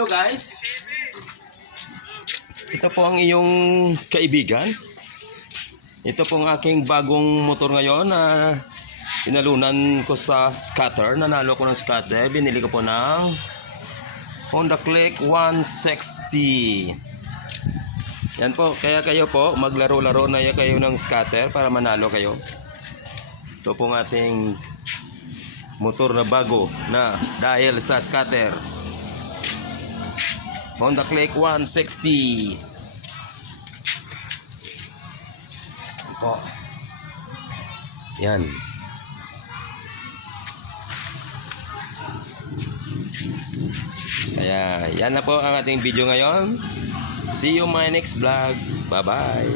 Hello guys. Ito po ang iyong kaibigan. Ito po ang aking bagong motor ngayon na pinalunan ko sa scatter. Nanalo ko ng scatter. Binili ko po ng Honda Click 160. Yan po. Kaya kayo po maglaro-laro na kayo ng scatter para manalo kayo. Ito po ang ating motor na bago na dahil sa scatter. Honda Click 160. Po. Yan. Kaya yan na po ang ating video ngayon. See you my next vlog. Bye bye.